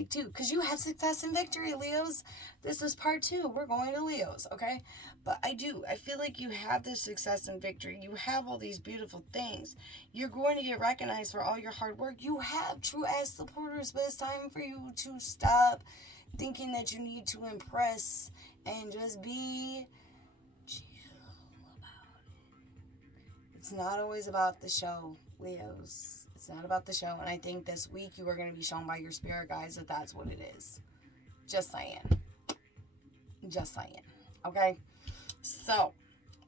Take 2, because you have success and victory, Leos. This is part 2. We're going to Leos, okay? But I feel like you have this success and victory. You have all these beautiful things. You're going to get recognized for all your hard work. You have true ass supporters, but it's time for you to stop thinking that you need to impress and just be chill about it. It's not always about the show, Leos. It's not about the show. And I think this week you are going to be shown by your spirit guides that that's what it is. Just saying. Just saying. Okay? So,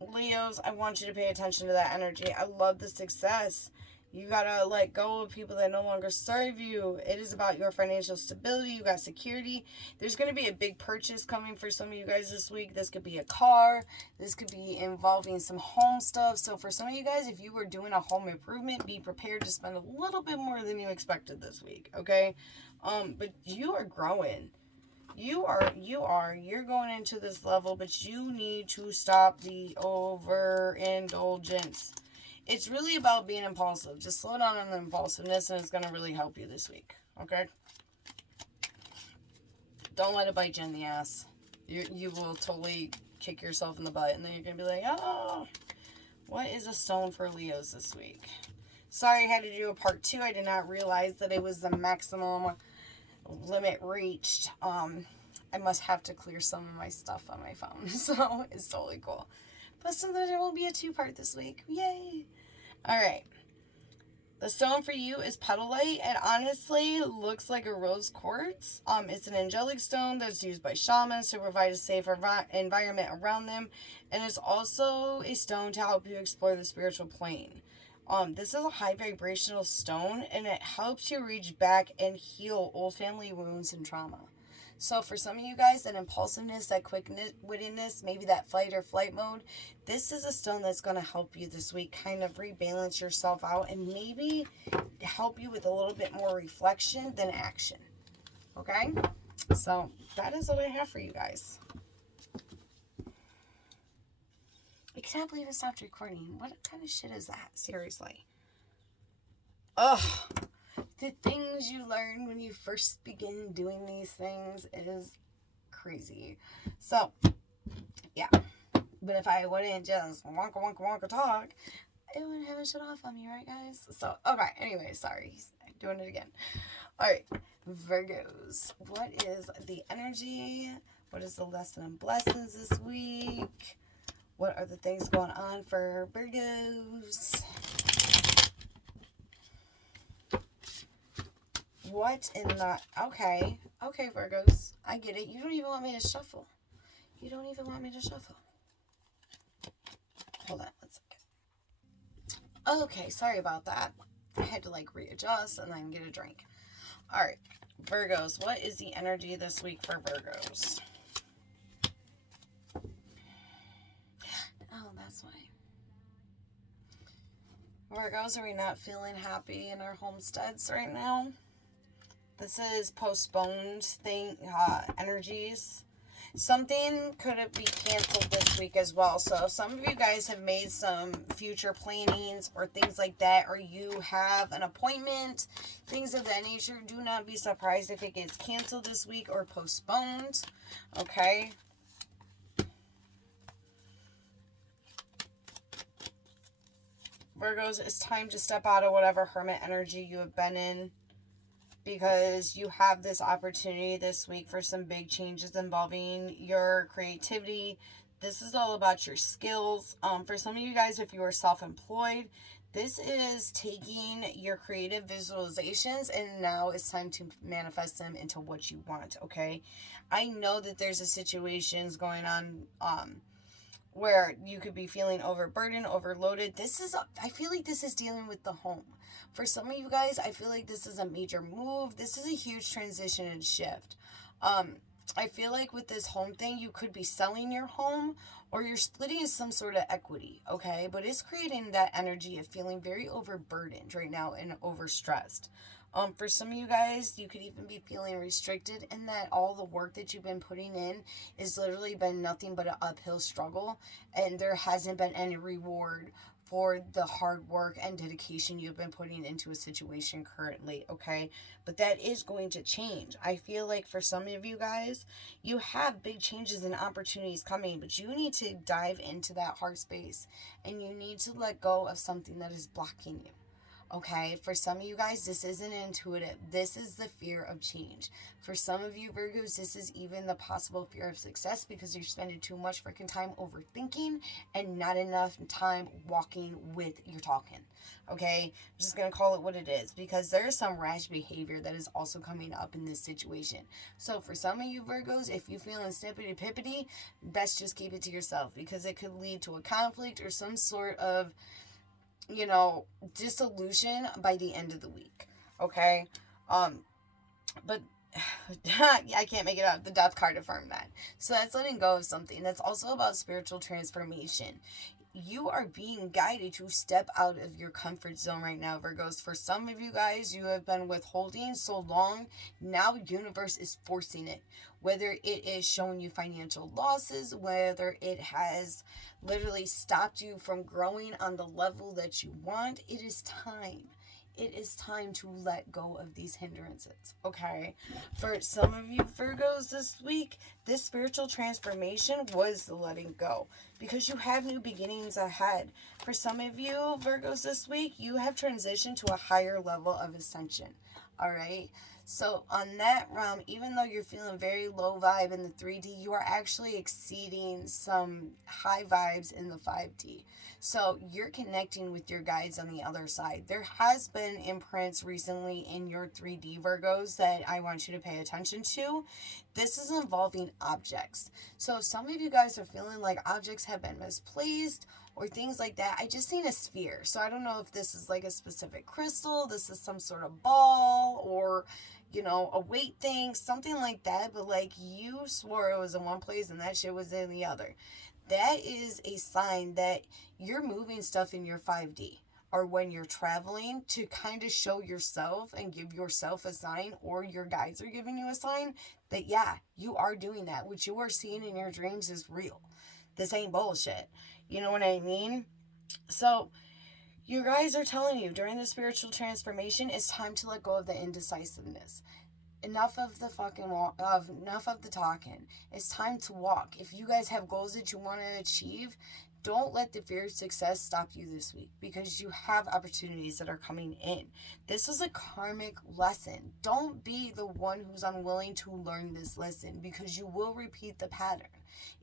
Leos, I want you to pay attention to that energy. I love the success. You gotta let go of people that no longer serve you. It is about your financial stability. You got security. There's going to be a big purchase coming for some of you guys this week. This could be a car. This could be involving some home stuff. So for some of you guys, if you were doing a home improvement, be prepared to spend a little bit more than you expected this week, okay? But you are growing. You're going into this level, but you need to stop the overindulgence. It's really about being impulsive. Just slow down on the impulsiveness, and it's going to really help you this week. Okay? Don't let it bite you in the ass. You will totally kick yourself in the butt, and then you're going to be like, oh, what is a stone for Leos this week? Sorry I had to do a part 2. I did not realize that it was the maximum limit reached. I must have to clear some of my stuff on my phone, so it's totally cool. But so there will be a 2-part this week. Yay! Alright. The stone for you is petalite. It honestly looks like a rose quartz. It's an angelic stone that's used by shamans to provide a safe environment around them. And it's also a stone to help you explore the spiritual plane. This is a high vibrational stone, and it helps you reach back and heal old family wounds and trauma. So for some of you guys, that impulsiveness, that quick-wittedness, maybe that fight or flight mode, this is a stone that's going to help you this week kind of rebalance yourself out and maybe help you with a little bit more reflection than action. Okay? So that is what I have for you guys. I cannot believe I stopped recording. What kind of shit is that? Seriously. Ugh. The things you learn when you first begin doing these things is crazy. So, yeah. But if I wouldn't just wonka talk, it wouldn't have it shut off on me, right, guys? So, okay. Anyway, sorry. I'm doing it again. Alright. Virgos. What is the energy? What is the lesson and blessings this week? What are the things going on for Virgos? What in the... Okay, Virgos. I get it. You don't even want me to shuffle. Hold on, let's see. Okay, sorry about that. I had to, readjust and then get a drink. Alright, Virgos. What is the energy this week for Virgos? Oh, that's why. Virgos, are we not feeling happy in our homesteads right now? This is postponed energies. Something could be canceled this week as well. So some of you guys have made some future plannings or things like that, or you have an appointment, things of that nature. Do not be surprised if it gets canceled this week or postponed. Okay? Virgos, it's time to step out of whatever hermit energy you have been in, because you have this opportunity this week for some big changes involving your creativity. This is all about your skills. For some of you guys, if you are self-employed, this is taking your creative visualizations and now it's time to manifest them into what you want, okay? I know that there's a situations going on where you could be feeling overburdened, overloaded. I feel like this is dealing with the home. For some of you guys, I feel like this is a major move. This is a huge transition and shift. I feel like with this home thing, you could be selling your home or you're splitting some sort of equity, okay? But it's creating that energy of feeling very overburdened right now and overstressed. For some of you guys, you could even be feeling restricted in that all the work that you've been putting in has literally been nothing but an uphill struggle, and there hasn't been any reward for the hard work and dedication you've been putting into a situation currently, okay? But that is going to change. I feel like for some of you guys, you have big changes and opportunities coming, but you need to dive into that heart space and you need to let go of something that is blocking you. Okay, for some of you guys, this isn't intuitive. This is the fear of change. For some of you Virgos, this is even the possible fear of success because you're spending too much freaking time overthinking and not enough time walking with your talking. Okay, I'm just going to call it what it is because there's some rash behavior that is also coming up in this situation. So for some of you Virgos, if you're feeling snippety pippity, best just keep it to yourself because it could lead to a conflict or some sort of dissolution by the end of the week. Okay? But I can't make it up. The death card affirmed that. So that's letting go of something. That's also about spiritual transformation. You are being guided to step out of your comfort zone right now, Virgos. For some of you guys, you have been withholding so long. Now universe is forcing it. Whether it is showing you financial losses, whether it has literally stopped you from growing on the level that you want, it is time. It is time to let go of these hindrances, okay? For some of you Virgos this week, this spiritual transformation was the letting go because you have new beginnings ahead. For some of you Virgos this week, you have transitioned to a higher level of ascension, all right? So on that realm, even though you're feeling very low vibe in the 3D, you are actually exceeding some high vibes in the 5D. So you're connecting with your guides on the other side. There has been imprints recently in your 3D Virgos that I want you to pay attention to. This is involving objects. So some of you guys are feeling like objects have been misplaced or things like that. I just seen a sphere. So I don't know if this is like a specific crystal, this is some sort of ball or, a weight thing, something like that. But like you swore it was in one place and that shit was in the other. That is a sign that you're moving stuff in your 5D or when you're traveling to kind of show yourself and give yourself a sign, or your guides are giving you a sign that, yeah, you are doing that. What you are seeing in your dreams is real. This ain't bullshit. You know what I mean? So you guys are telling you during the spiritual transformation, it's time to let go of the indecisiveness. Enough of the enough of the talking. It's time to walk. If you guys have goals that you want to achieve, don't let the fear of success stop you this week because you have opportunities that are coming in. This is a karmic lesson. Don't be the one who's unwilling to learn this lesson because you will repeat the pattern.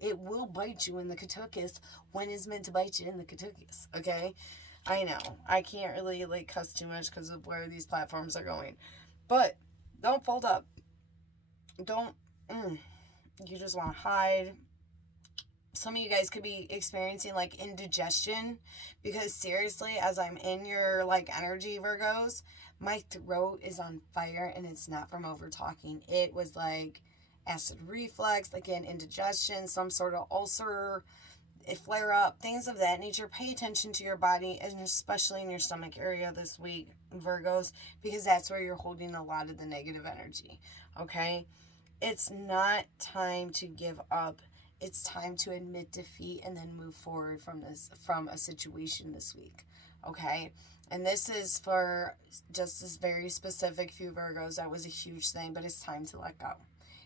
It will bite you in the katukas when it's meant to bite you in the katukas, okay? I know. I can't really cuss too much because of where these platforms are going. But don't fold up. Don't, you just want to hide. Some of you guys could be experiencing indigestion because seriously, as I'm in your energy Virgos, my throat is on fire and it's not from over talking. It was acid reflux, again, indigestion, some sort of ulcer, a flare up, things of that nature. Pay attention to your body, and especially in your stomach area this week, Virgos, because that's where you're holding a lot of the negative energy, okay? It's not time to give up. It's time to admit defeat and then move forward from a situation this week, okay? And this is for just this very specific few Virgos. That was a huge thing, but it's time to let go.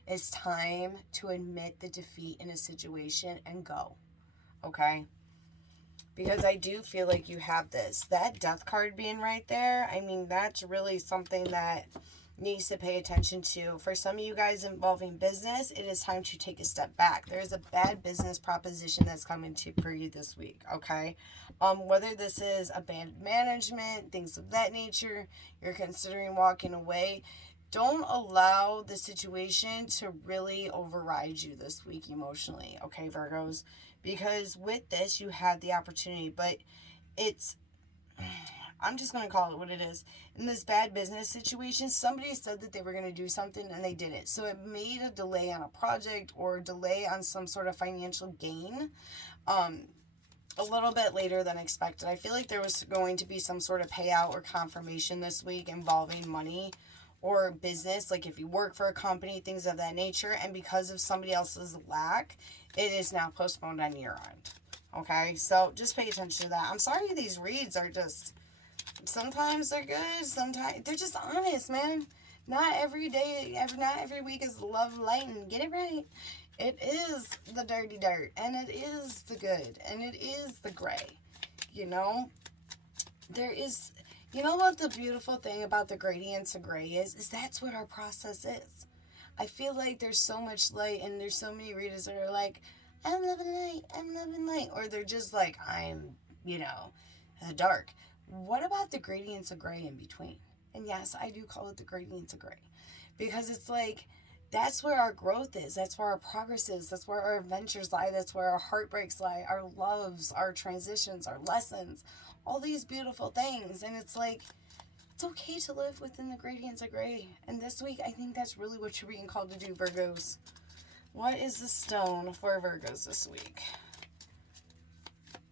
It's time to admit the defeat in a situation and go, okay? Because I do feel like you have this. That death card being right there, I mean, that's really something that needs to pay attention to. For some of you guys involving business, it is time to take a step back. There's a bad business proposition that's coming for you this week, okay? Whether this is a bad management, things of that nature, you're considering walking away, don't allow the situation to really override you this week emotionally, okay, Virgos? Because with this, you had the opportunity, but I'm just going to call it what it is. In this bad business situation, somebody said that they were going to do something and they didn't. So it made a delay on a project or a delay on some sort of financial gain a little bit later than expected. I feel like there was going to be some sort of payout or confirmation this week involving money or business, like if you work for a company, things of that nature, and because of somebody else's lack, it is now postponed on your end, Okay, so just pay attention to that. I'm sorry these reads are just, sometimes they're good, sometimes they're just honest, man. Not every day, not every week is love light, and get it right. It is the dirty dirt, and it is the good, and it is the gray. You know, there is, you know what the beautiful thing about the gradients of gray is that's what our process is. I feel like there's so much light, and there's so many readers that are like, I'm loving light, I'm loving light. Or they're just like, I'm, dark. What about the gradients of gray in between? And yes, I do call it the gradients of gray. Because it's like, that's where our growth is. That's where our progress is. That's where our adventures lie. That's where our heartbreaks lie. Our loves, our transitions, our lessons. All these beautiful things. And it's like, it's okay to live within the gradients of gray. And this week, I think that's really what you're being called to do, Virgos. What is the stone for Virgos this week?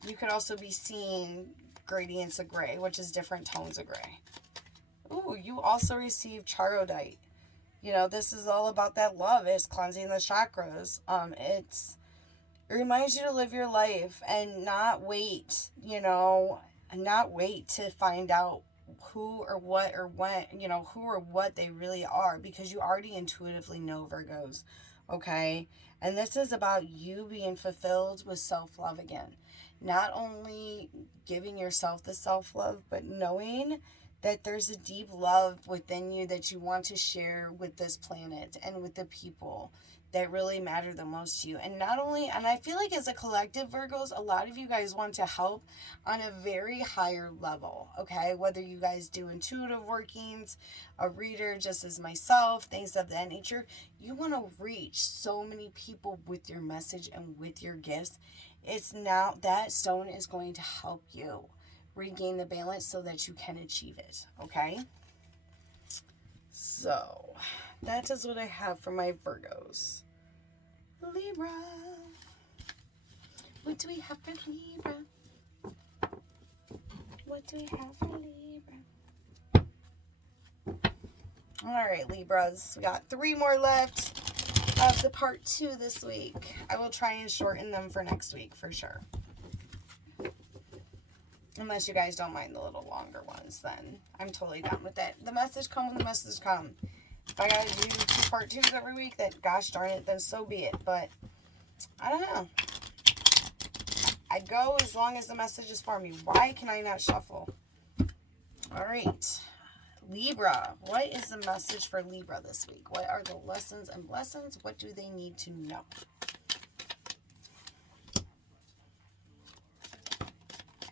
You could also be seeing gradients of gray, which is different tones of gray. Ooh, you also receive charodite. This is all about that love. It's cleansing the chakras. It reminds you to live your life and not wait, and not wait to find out who or what or when, who or what they really are, because you already intuitively know, Virgos. Okay? And this is about you being fulfilled with self-love again. Not only giving yourself the self-love, but knowing that there's a deep love within you that you want to share with this planet and with the people that really matter the most to you. And not only, and I feel like as a collective, Virgos, a lot of you guys want to help on a very higher level, okay? Whether you guys do intuitive workings, a reader just as myself, things of that nature, you want to reach so many people with your message and with your gifts. It's now, that stone is going to help you regain the balance so that you can achieve it, okay? So, that is what I have for my Virgos. Libra. What do we have for Libra? What do we have for Libra? Alright, Libras. We got 3 more left of the part 2 this week. I will try and shorten them for next week, for sure. Unless you guys don't mind the little longer ones, then I'm totally down with that. The message come when the message come. If I gotta do 2 part 2s every week, then gosh darn it, then so be it. But I don't know. I go as long as the message is for me. Why can I not shuffle? Alright. Libra. What is the message for Libra this week? What are the lessons and blessings? What do they need to know?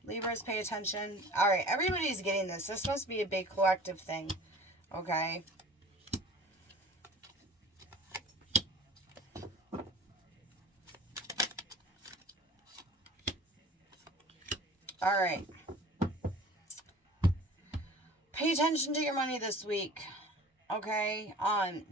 Libras, pay attention. Alright, everybody's getting this. This must be a big collective thing. Okay. Alright. Pay attention to your money this week. Okay.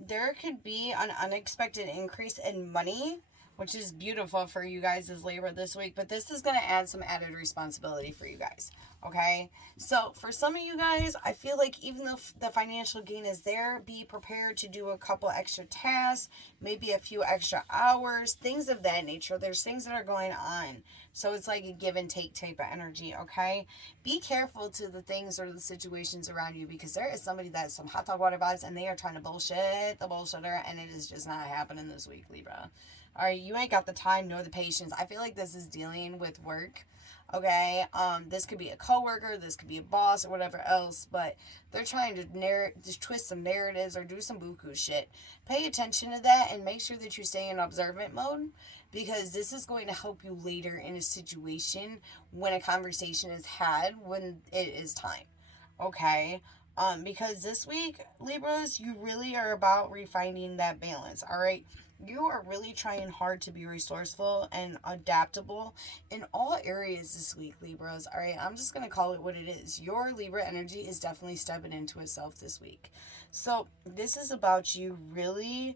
There could be an unexpected increase in money, which is beautiful for you guys as Libra this week, but this is going to add some added responsibility for you guys, okay? So for some of you guys, I feel like even though the financial gain is there, be prepared to do a couple extra tasks, maybe a few extra hours, things of that nature. There's things that are going on. So it's like a give and take type of energy, okay? Be careful to the things or the situations around you, because there is somebody that's some hot dog water vibes and they are trying to bullshit the bullshitter, and it is just not happening this week, Libra. All right, you ain't got the time nor the patience. I feel like this is dealing with work, okay? This could be a coworker, this could be a boss, or whatever else, but they're trying to twist some narratives or do some buku shit. Pay attention to that and make sure that you stay in observant mode, because this is going to help you later in a situation when a conversation is had, when it is time, okay? Because this week, Libras, you really are about refining that balance, all right? You are really trying hard to be resourceful and adaptable in all areas this week, Libras. All right, I'm just going to call it what it is. Your Libra energy is definitely stepping into itself this week. So this is about you really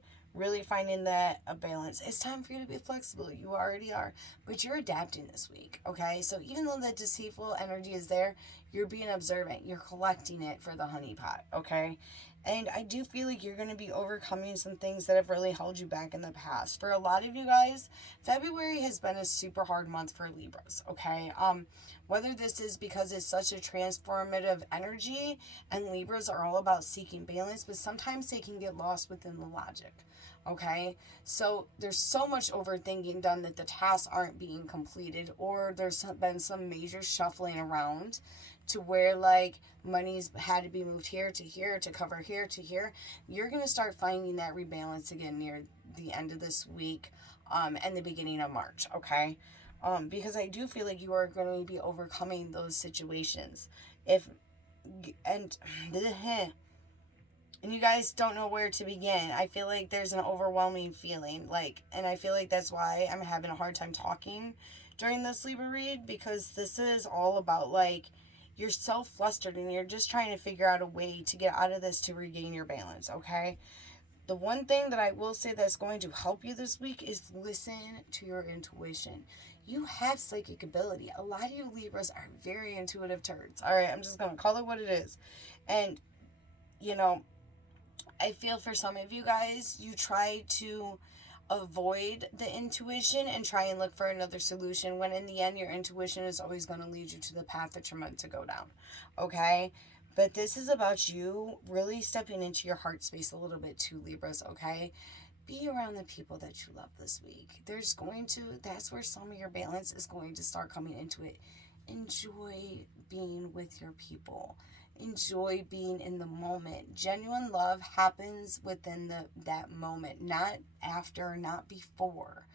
finding that a balance. It's time for you to be flexible. You already are, but you're adapting this week, okay? So even though the deceitful energy is there, you're being observant. You're collecting it for the honeypot, okay? And I do feel like you're going to be overcoming some things that have really held you back in the past. For a lot of you guys, February has been a super hard month for Libras, okay? Whether this is because it's such a transformative energy and Libras are all about seeking balance, but sometimes they can get lost within the logic, okay? So there's so much overthinking done that the tasks aren't being completed, or there's been some major shuffling around to where like money's had to be moved here to cover here to here. You're going to start finding that rebalance again near the end of this week and the beginning of March, okay? Because I do feel like you are going to be overcoming those situations. And you guys don't know where to begin. I feel like there's an overwhelming feeling, like, and I feel like that's why I'm having a hard time talking during this Libra read, because this is all about like, you're so flustered and you're just trying to figure out a way to get out of this to regain your balance, okay? The one thing that I will say that's going to help you this week is listen to your intuition. You have psychic ability. A lot of you Libras are very intuitive turds. All right, I'm just going to call it what it is. And, you know, I feel for some of you guys, you try to avoid the intuition and try and look for another solution, when in the end your intuition is always going to lead you to the path that you're meant to go down, okay? But this is about you really stepping into your heart space a little bit too, Libras, okay? Be around the people that you love this week. That's where some of your balance is going to start coming into it. Enjoy being with your people. Enjoy being in the moment. Genuine love happens within that moment, not after, not before,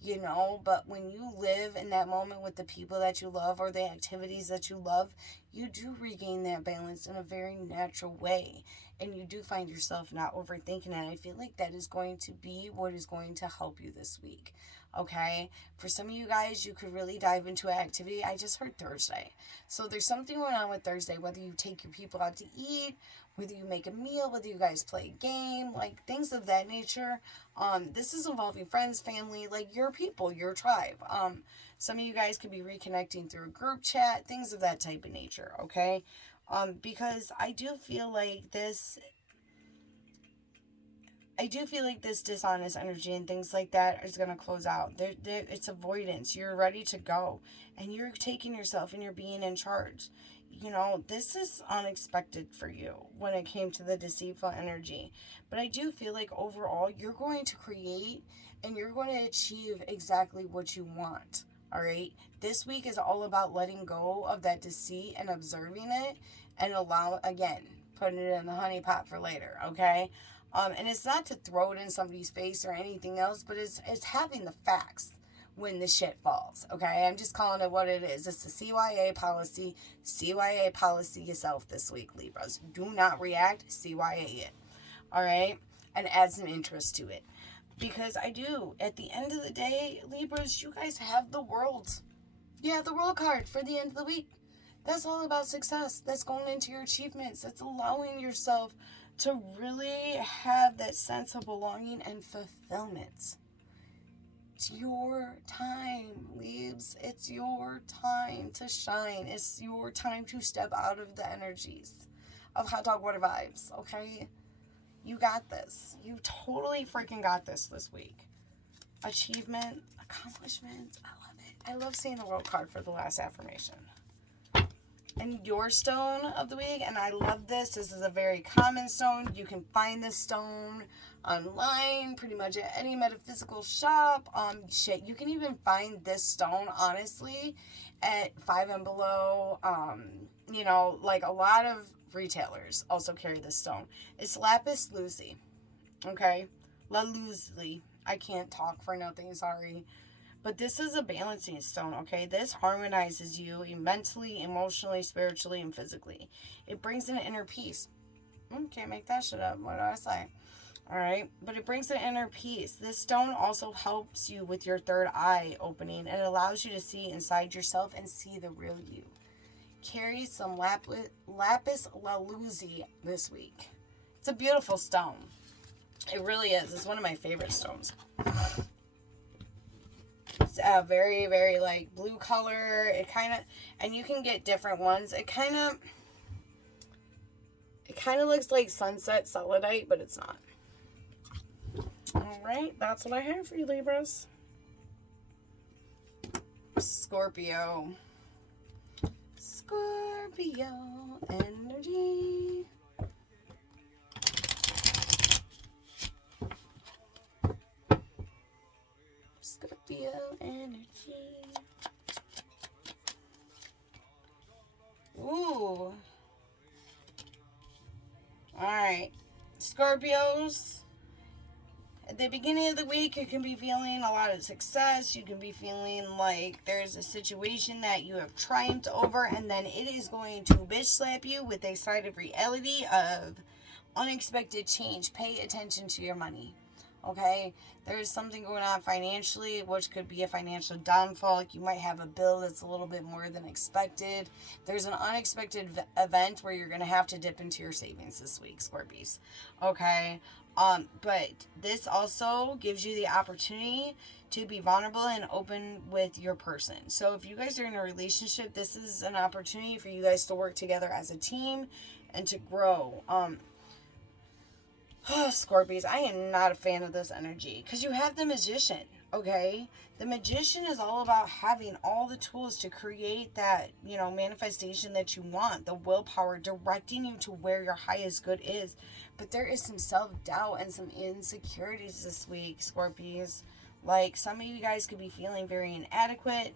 you know. But when you live in that moment with the people that you love or the activities that you love, you do regain that balance in a very natural way, and you do find yourself not overthinking it. I feel like that is going to be what is going to help you this week, okay? For some of you guys, you could really dive into an activity. I just heard Thursday. So there's something going on with Thursday, whether you take your people out to eat, whether you make a meal, whether you guys play a game, like things of that nature. This is involving friends, family, like your people, your tribe. Some of you guys could be reconnecting through a group chat, things of that type of nature, okay? Because I do feel like this dishonest energy and things like that is going to close out. It's avoidance. You're ready to go. And you're taking yourself and you're being in charge. You know, this is unexpected for you when it came to the deceitful energy. But I do feel like overall, you're going to create and you're going to achieve exactly what you want. All right? This week is all about letting go of that deceit and observing it and putting it in the honey pot for later. Okay? And it's not to throw it in somebody's face or anything else, but it's having the facts when the shit falls, okay? I'm just calling it what it is. It's the CYA policy. CYA policy yourself this week, Libras. Do not react, CYA it, all right? And add some interest to it. Because at the end of the day, Libras, you guys have the world. You have the world card for the end of the week. That's all about success. That's going into your achievements. That's allowing yourself to really have that sense of belonging and fulfillment. It's your time, Leaves. It's your time to shine. It's your time to step out of the energies of hot dog water vibes, okay? You got this. You totally freaking got this week. Achievement, accomplishment. I love it. I love seeing the world card for the last affirmation. And your stone of the week, and I love this. This is a very common stone. You can find this stone online, pretty much at any metaphysical shop. You can even find this stone, honestly, at 5 and Below. Like a lot of retailers also carry this stone. It's lapis lazuli, okay? Lazuli. I can't talk for nothing, sorry. But this is a balancing stone, okay? This harmonizes you mentally, emotionally, spiritually, and physically. It brings an inner peace. Can't make that shit up. What do I say? All right? But it brings an inner peace. This stone also helps you with your third eye opening and allows you to see inside yourself and see the real you. Carry some lapis lazuli this week. It's a beautiful stone. It really is. It's one of my favorite stones. It's a very, very, like, blue color. It kind of, and you can get different ones. It kind of, It kind of looks like sunset selenite, but it's not. All right, that's what I have for you, Libras. Scorpio. Scorpio energy. Scorpio energy. Ooh. Alright. Scorpios. At the beginning of the week, you can be feeling a lot of success. You can be feeling like there's a situation that you have triumphed over, and then it is going to bitch slap you with a side of reality of unexpected change. Pay attention to your money. Okay? There's something going on financially, which could be a financial downfall. You might have a bill that's a little bit more than expected. There's an unexpected event where you're going to have to dip into your savings this week, Scorpies. Okay? But this also gives you the opportunity to be vulnerable and open with your person. So if you guys are in a relationship, this is an opportunity for you guys to work together as a team and to grow. Scorpios, I am not a fan of this energy because you have the Magician, okay? The Magician is all about having all the tools to create that, manifestation that you want, the willpower directing you to where your highest good is. But there is some self-doubt and some insecurities this week, Scorpios. Like, some of you guys could be feeling very inadequate.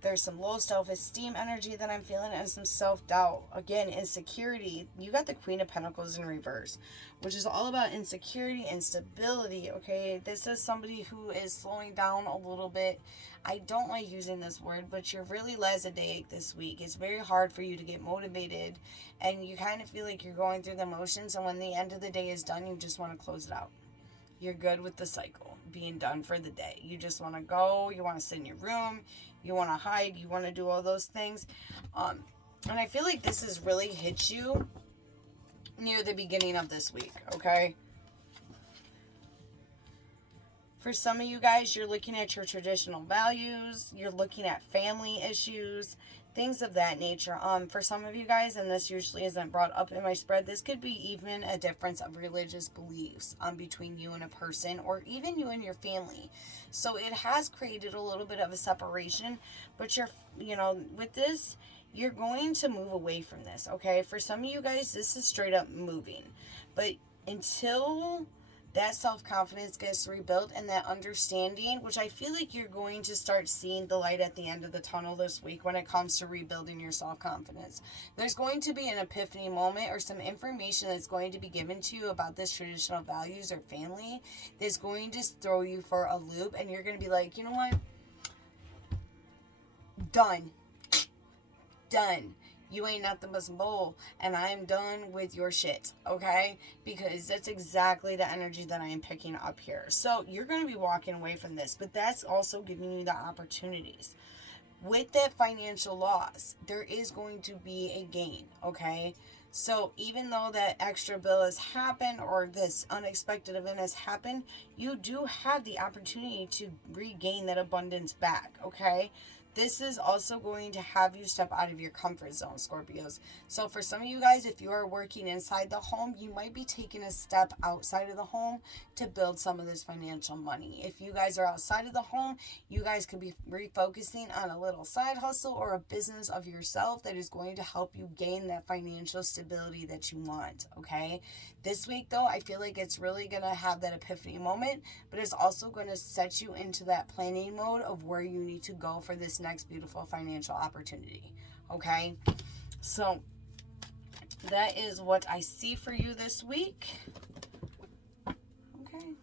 There's some low self-esteem energy that I'm feeling and some self-doubt. Again, insecurity. You got the Queen of Pentacles in reverse, which is all about insecurity and stability, okay? This is somebody who is slowing down a little bit. I don't like using this word, but you're really lackadaisic this week. It's very hard for you to get motivated, and you kind of feel like you're going through the motions, and when the end of the day is done, you just want to close it out. You're good with the cycle being done for the day. You just want to go. You want to sit in your room. You want to hide. You want to do all those things. And I feel like this has really hit you near the beginning of this week, okay? For some of you guys, you're looking at your traditional values. You're looking at family issues, things of that nature. For some of you guys, and this usually isn't brought up in my spread, this could be even a difference of religious beliefs between you and a person, or even you and your family. So it has created a little bit of a separation, but with this, you're going to move away from this, okay? For some of you guys, this is straight up moving. But until that self-confidence gets rebuilt and that understanding, which I feel like you're going to start seeing the light at the end of the tunnel this week when it comes to rebuilding your self-confidence. There's going to be an epiphany moment or some information that's going to be given to you about this traditional values or family that's going to throw you for a loop, and you're going to be like, you know what? Done. You ain't nothing but some bull, and I'm done with your shit, okay? Because that's exactly the energy that I am picking up here. So you're going to be walking away from this, but that's also giving you the opportunities. With that financial loss, there is going to be a gain, okay? So even though that extra bill has happened or this unexpected event has happened, you do have the opportunity to regain that abundance back, okay? This is also going to have you step out of your comfort zone, Scorpios. So for some of you guys, if you are working inside the home, you might be taking a step outside of the home to build some of this financial money. If you guys are outside of the home, you guys could be refocusing on a little side hustle or a business of yourself that is going to help you gain that financial stability that you want, okay? This week, though, I feel like it's really going to have that epiphany moment, but it's also going to set you into that planning mode of where you need to go for this next beautiful financial opportunity, okay? So that is what I see for you this week. Okay.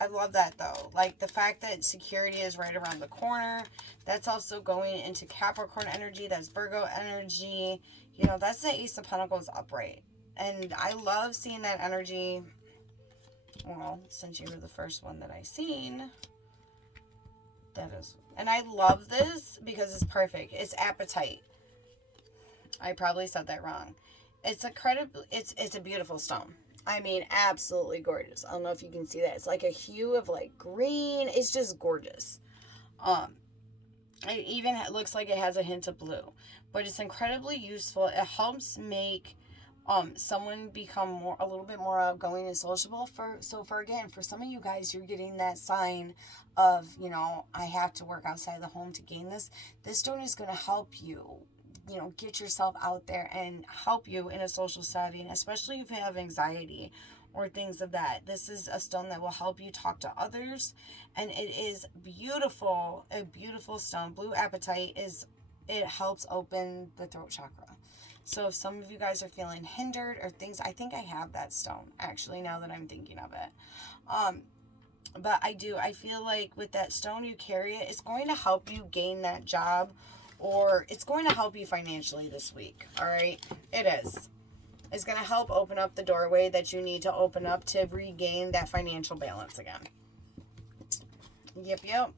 I love that, though. Like, the fact that security is right around the corner. That's also going into Capricorn energy. That's Virgo energy. That's the Ace of Pentacles upright. And I love seeing that energy. Well, since you were the first one that I seen. That is. And I love this because it's perfect. It's appetite. I probably said that wrong. It's a beautiful stone. I mean, absolutely gorgeous. I don't know if you can see that. It's like a hue of like green. It's just gorgeous. It even looks like it has a hint of blue, but it's incredibly useful. It helps make someone become a little bit more outgoing and sociable. For some of you guys, you're getting that sign of, I have to work outside the home to gain this. This stone is going to help you, get yourself out there and help you in a social setting, especially if you have anxiety or things of that. This is a stone that will help you talk to others, and it is beautiful, a beautiful stone. Blue apatite it helps open the throat chakra. So if some of you guys are feeling hindered or things, I think I have that stone, actually, now that I'm thinking of it. But I feel like with that stone, you carry it, it's going to help you gain that job, or it's going to help you financially this week, all right? It is. It's going to help open up the doorway that you need to open up to regain that financial balance again. Yep.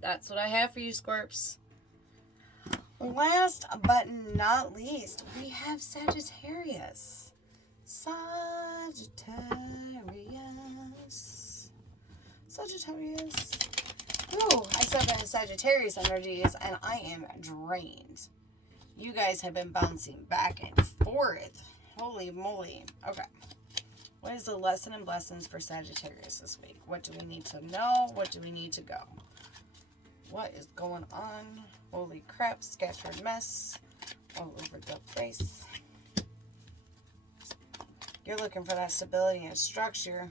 That's what I have for you, Scorps. Last but not least, we have Sagittarius. Sagittarius. Ooh, I step into Sagittarius energies and I am drained. You guys have been bouncing back and forth. Holy moly. Okay. What is the lesson and blessings for Sagittarius this week? What do we need to know? What do we need to go? What is going on? Holy crap. Scattered mess all over the place. You're looking for that stability and structure.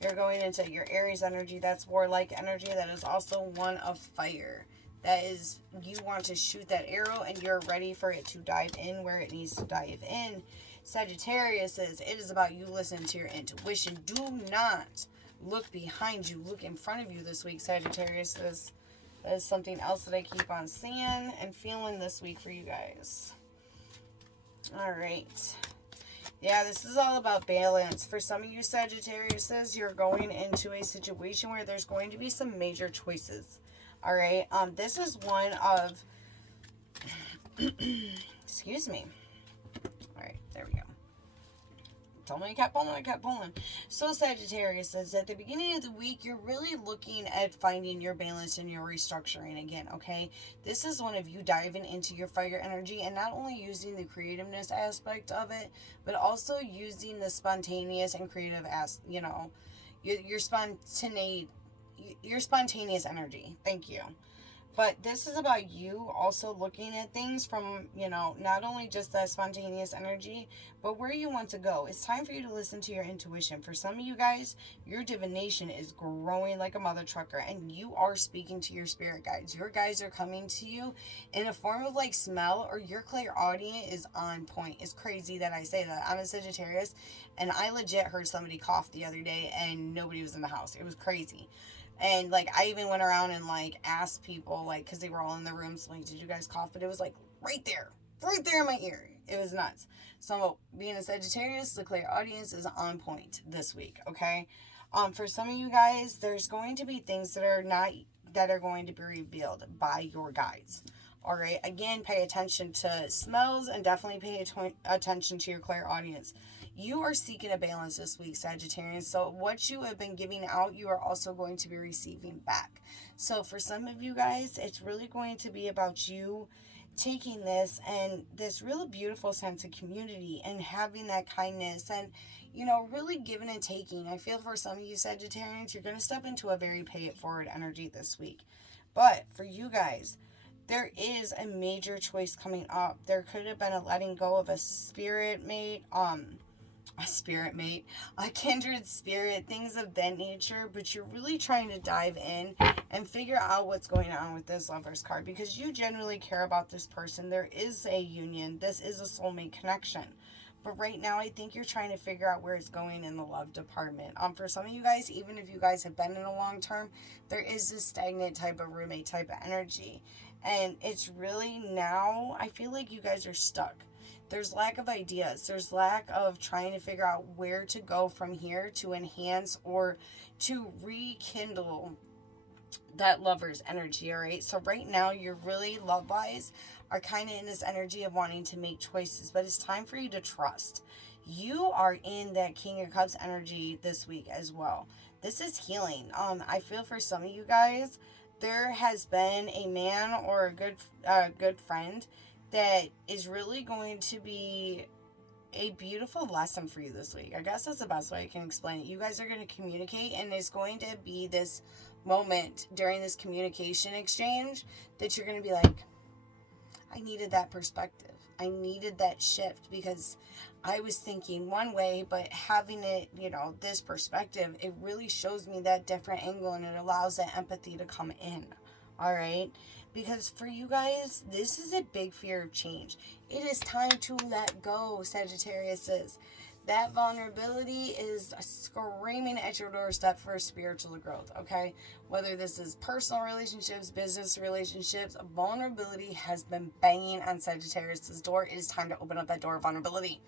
You're going into your Aries energy. That's warlike energy. That is also one of fire. That is, you want to shoot that arrow and you're ready for it to dive in where it needs to dive in. Sagittarius is, it is about you listening to your intuition. Do not look behind you. Look in front of you this week, Sagittarius. That is something else that I keep on seeing and feeling this week for you guys. All right. Yeah, this is all about balance. For some of you Sagittariuses, you're going into a situation where there's going to be some major choices. All right. This is one of, excuse me. All right, there we go. Told me I kept pulling. So Sagittarius says at the beginning of the week, you're really looking at finding your balance and your restructuring again, okay? This is one of you diving into your fire energy and not only using the creativeness aspect of it, but also using the spontaneous and creative, your spontaneous energy. Thank you. But this is about you also looking at things from, not only just that spontaneous energy, but where you want to go. It's time for you to listen to your intuition. For some of you guys, your divination is growing like a mother trucker, and you are speaking to your spirit guides. Your guides are coming to you in a form of like smell, or your clairaudient is on point. It's crazy that I say that. I'm a Sagittarius, and I legit heard somebody cough the other day, and nobody was in the house. It was crazy. And, like, I even went around and, like, asked people, like, because they were all in the rooms, like, did you guys cough? But it was, like, right there in my ear. It was nuts. So, being a Sagittarius, the clairaudience is on point this week, okay? For some of you guys, there's going to be things that are going to be revealed by your guides. All right? Again, pay attention to smells and definitely pay attention to your clairaudience. You are seeking a balance this week, Sagittarius. So what you have been giving out, you are also going to be receiving back. So for some of you guys, it's really going to be about you taking this and this really beautiful sense of community and having that kindness and, really giving and taking. I feel for some of you Sagittarians, you're going to step into a very pay it forward energy this week. But for you guys, there is a major choice coming up. There could have been a letting go of a spirit mate, a kindred spirit, things of that nature, but you're really trying to dive in and figure out what's going on with this Lover's card because you genuinely care about this person. There is a union. This is a soulmate connection. But right now, I think you're trying to figure out where it's going in the love department. For some of you guys, even if you guys have been in a long term, there is this stagnant type of roommate type of energy. And it's really now, I feel like you guys are stuck. There's lack of ideas. There's lack of trying to figure out where to go from here to enhance or to rekindle that lover's energy, all right? So right now, you're really, love-wise, are kind of in this energy of wanting to make choices, but it's time for you to trust. You are in that King of Cups energy this week as well. This is healing. I feel for some of you guys, there has been a man or a good friend that is really going to be a beautiful lesson for you this week. I guess that's the best way I can explain it. You guys are going to communicate, and there's going to be this moment during this communication exchange that you're going to be like, I needed that perspective. I needed that shift because I was thinking one way, but having it, this perspective, it really shows me that different angle, and it allows that empathy to come in. All right? Because for you guys, this is a big fear of change. It is time to let go, Sagittarius. That vulnerability is screaming at your doorstep for spiritual growth, okay? Whether this is personal relationships, business relationships, vulnerability has been banging on Sagittarius' door. It is time to open up that door of vulnerability.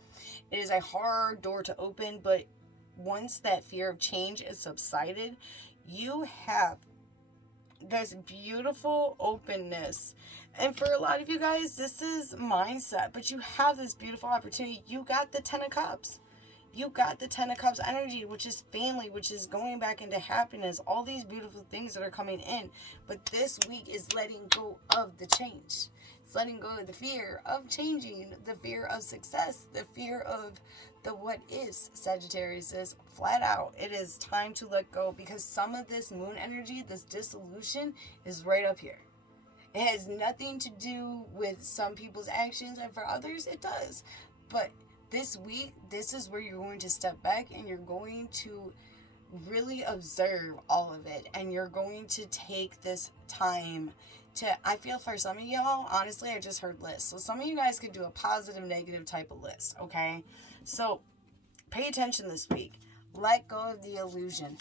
It is a hard door to open, but once that fear of change is subsided, you have this beautiful openness. And for a lot of you guys, this is mindset, but you have this beautiful opportunity. You got the 10 of Cups. You got the 10 of Cups energy, which is family, which is going back into happiness, all these beautiful things that are coming in. But this week is letting go of the change. It's letting go of the fear of changing, the fear of success, the fear of the what is. Sagittarius is flat out. It is time to let go, because some of this moon energy, this dissolution, is right up here. It has nothing to do with some people's actions, and for others it does. But this week, this is where you're going to step back and you're going to really observe all of it, and you're going to take this time to, I feel for some of y'all, honestly, I just heard lists. So some of you guys could do a positive, negative type of list, okay? So pay attention this week. Let go of the illusion.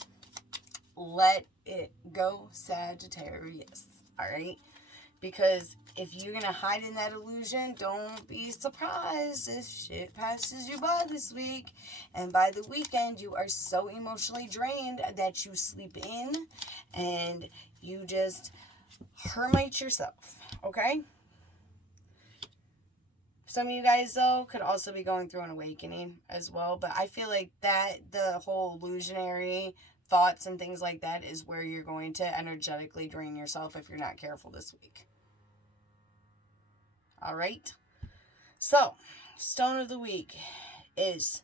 Let it go, Sagittarius, all right? Because if you're going to hide in that illusion, don't be surprised if shit passes you by this week. And by the weekend, you are so emotionally drained that you sleep in and you just hermite yourself, okay? Some of you guys, though, could also be going through an awakening as well. But I feel like that the whole illusionary thoughts and things like that is where you're going to energetically drain yourself if you're not careful this week. All right. So, stone of the week is,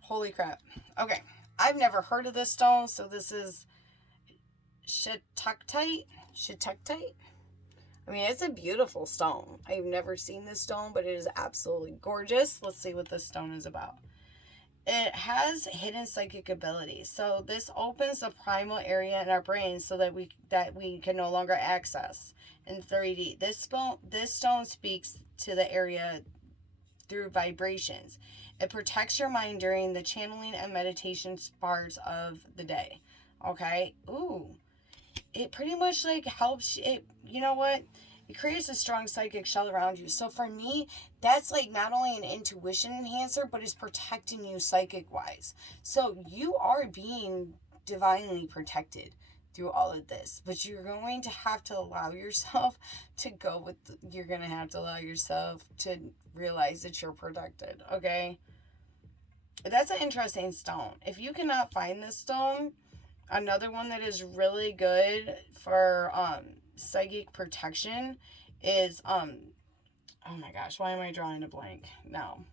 holy crap. Okay. I've never heard of this stone, so this is shiitake. I mean, it's a beautiful stone. I've never seen this stone, but it is absolutely gorgeous. Let's see what this stone is about. It has hidden psychic abilities. So this opens the primal area in our brain so that we can no longer access in 3D. This stone speaks to the area through vibrations. It protects your mind during the channeling and meditation parts of the day. Okay? Ooh. It pretty much like helps it, you know what? It creates a strong psychic shell around you. So for me, that's like not only an intuition enhancer, but it's protecting you psychic wise. So you are being divinely protected through all of this, but you're going to have to allow yourself to go with, you're going to have to allow yourself to realize that you're protected. Okay. That's an interesting stone. If you cannot find this stone, another one that is really good for, psychic protection is oh my gosh, why am I drawing a blank? No.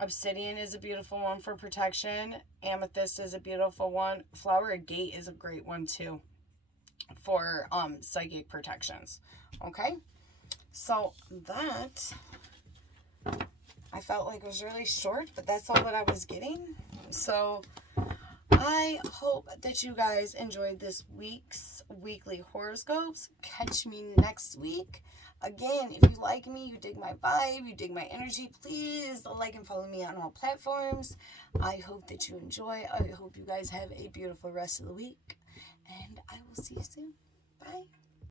Obsidian is a beautiful one for protection. Amethyst is a beautiful one. Flower agate is a great one too for psychic protections. Okay, so that I felt like it was really short, but that's all that I was getting. So I hope that you guys enjoyed this week's weekly horoscopes. Catch me next week. Again, if you like me, you dig my vibe, you dig my energy, please like and follow me on all platforms. I hope that you enjoy. I hope you guys have a beautiful rest of the week. And I will see you soon. Bye.